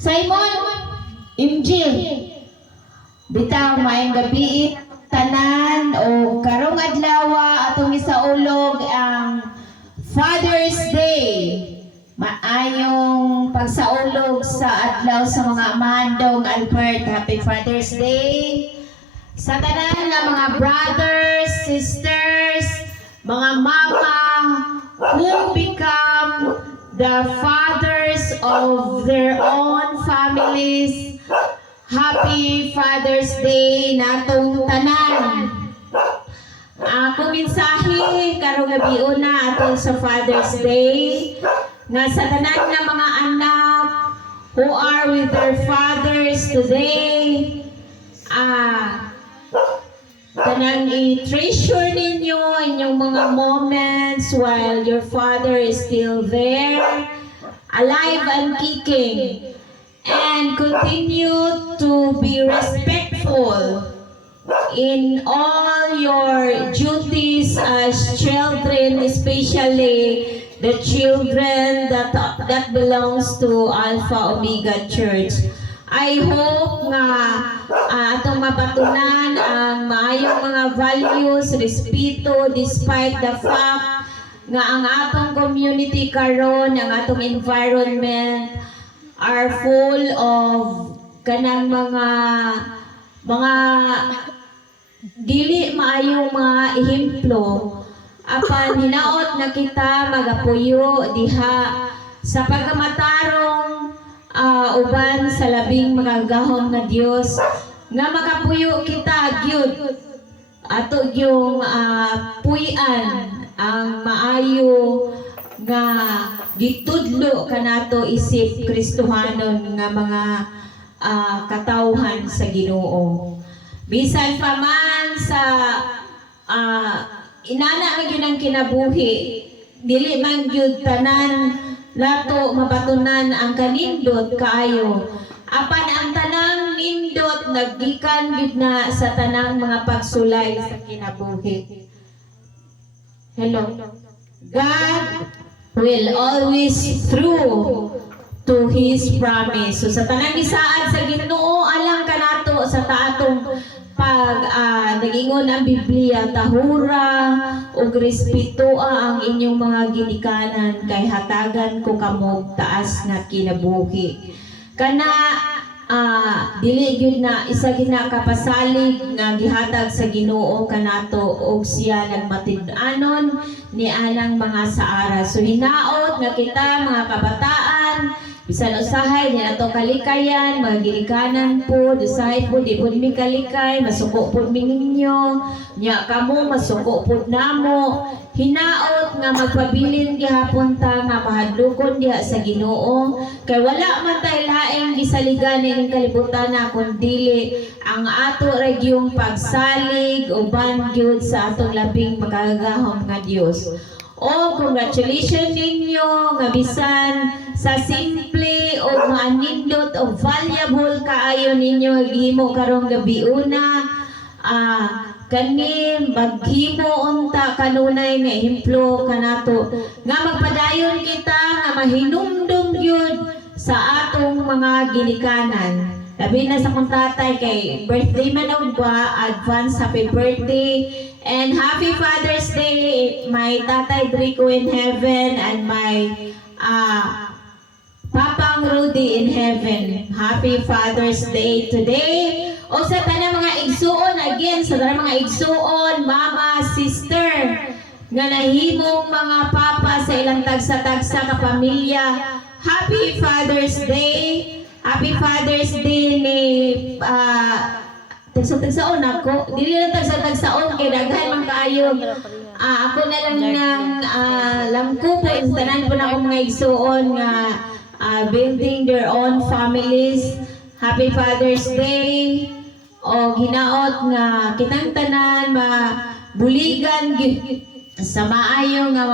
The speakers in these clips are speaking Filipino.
Simon, MJ, bitaw maayong gabi tanan o karong adlaw atong isaulog ang Father's Day. Maayong pagsaulog sa adlaw sa mga amandong Albert. Happy Father's Day sa tanan nga mga brothers, sisters, mga mama who become the fathers of their own families. Happy Father's Day natong tanan. Ako mensahe karong gabi una atong sa Father's Day nga sa tanan nga mga anak who are with their fathers today. Tanang i-treasure ninyo inyong mga moments while your father is still there, alive and kicking. And continue to be respectful in all your duties as children, especially the children that belongs to Alpha Omega Church. I hope nga atong mapatunan ang maayong mga values, respeto, despite the fact nga ang atong community karon, ang atong environment are full of kanang mga dili maayong mga ehemplo. Apan hinaot na kita magapuyo diha sa pagkamatarong uban sa labing magagahom nga Dios nga makapuyo kita gyud ato yung puy-an ang maayo nga gitudlo kanato isip Kristohanon nga mga katawhan sa Ginoo. Bisan pa man sa inana nga gyud ang kinabuhi, dili man gyud tanan nato mabatunan ang kanindot kaayo. Apan ang tanang nindot naggikan gyud na sa tanang mga pagsulay sa kinabuhi. Hello. God will always true to His promise. So sa tanang isaad sa Ginoo alang kanato sa taatong pag nagingon ang Biblia tahura ug respeto ang inyong mga ginikanan kay hatagan ko kamo taas nga kinabuhi. Kana dili gyud na isa ginakapasalig nga gihatag sa Ginoo kanato og siya nagmatud-anon ni anang mga saara. So hinaot nga kita mga kabataan bisan usahay di ato kalikayan, mga ginikanan po, usahay po di po mi kalikay, masuko po mi ninyo, nya kamo masuko po namo. Hinaot nga magpabilin gihapon ta nga mahadlokon diha sa Ginoo kay wala man tay laing gisaligan ning kalibutan na kundi ang ato regyong pagsalig uban gyud sa atong labing magagahom nga Dios. O congratulations ninyo nga bisan sa simple o mga nindot o valuable kaayo ninyo gihimo karong gabi una kani maghimo unta kanunay nga ehemplo kanato nga magpadayon kita nga mahinumdum gyud sa atong mga ginikanan. Labi na sa kong tatay kay birthday man og ba, advance happy birthday and happy Father's Day my tatay Drico in heaven and my Papang Rudy in heaven. Happy Father's Day today. O sa tanang mga igsuon again, sa tanang mga igsuon, mama, sister, nga nahimong mga papa sa ilang tagsa-tagsa ka pamilya. Happy Father's Day. Happy Father's Day ni tagsa-tagsaon ako. Dili lang tagsa-tagsaon kay daghan man kaayo. Ako na lang ng langko po tanan po na akong mga igsuon nga building their own families. Happy Father's Day. O hinaot nga kitang tanan mabuligan sa maayo nga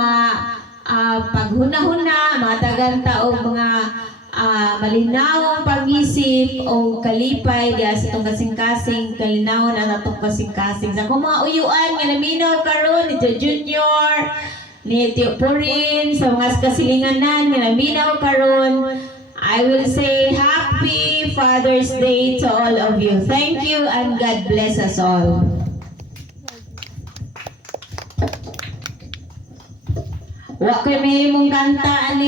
paghuna-huna mga tagan-tao mga malinawang pag-isip o kalipay diya sa itong kasing-kasing kalinaw na natong kasing-kasing sa kung mga uyuan nga naminaw karon ni Junior ni Tio Purin sa mga kasilinganan nga naminaw karon I will say happy Father's Day to all of you. Thank you and God bless us all. Wa ko may mong kanta ani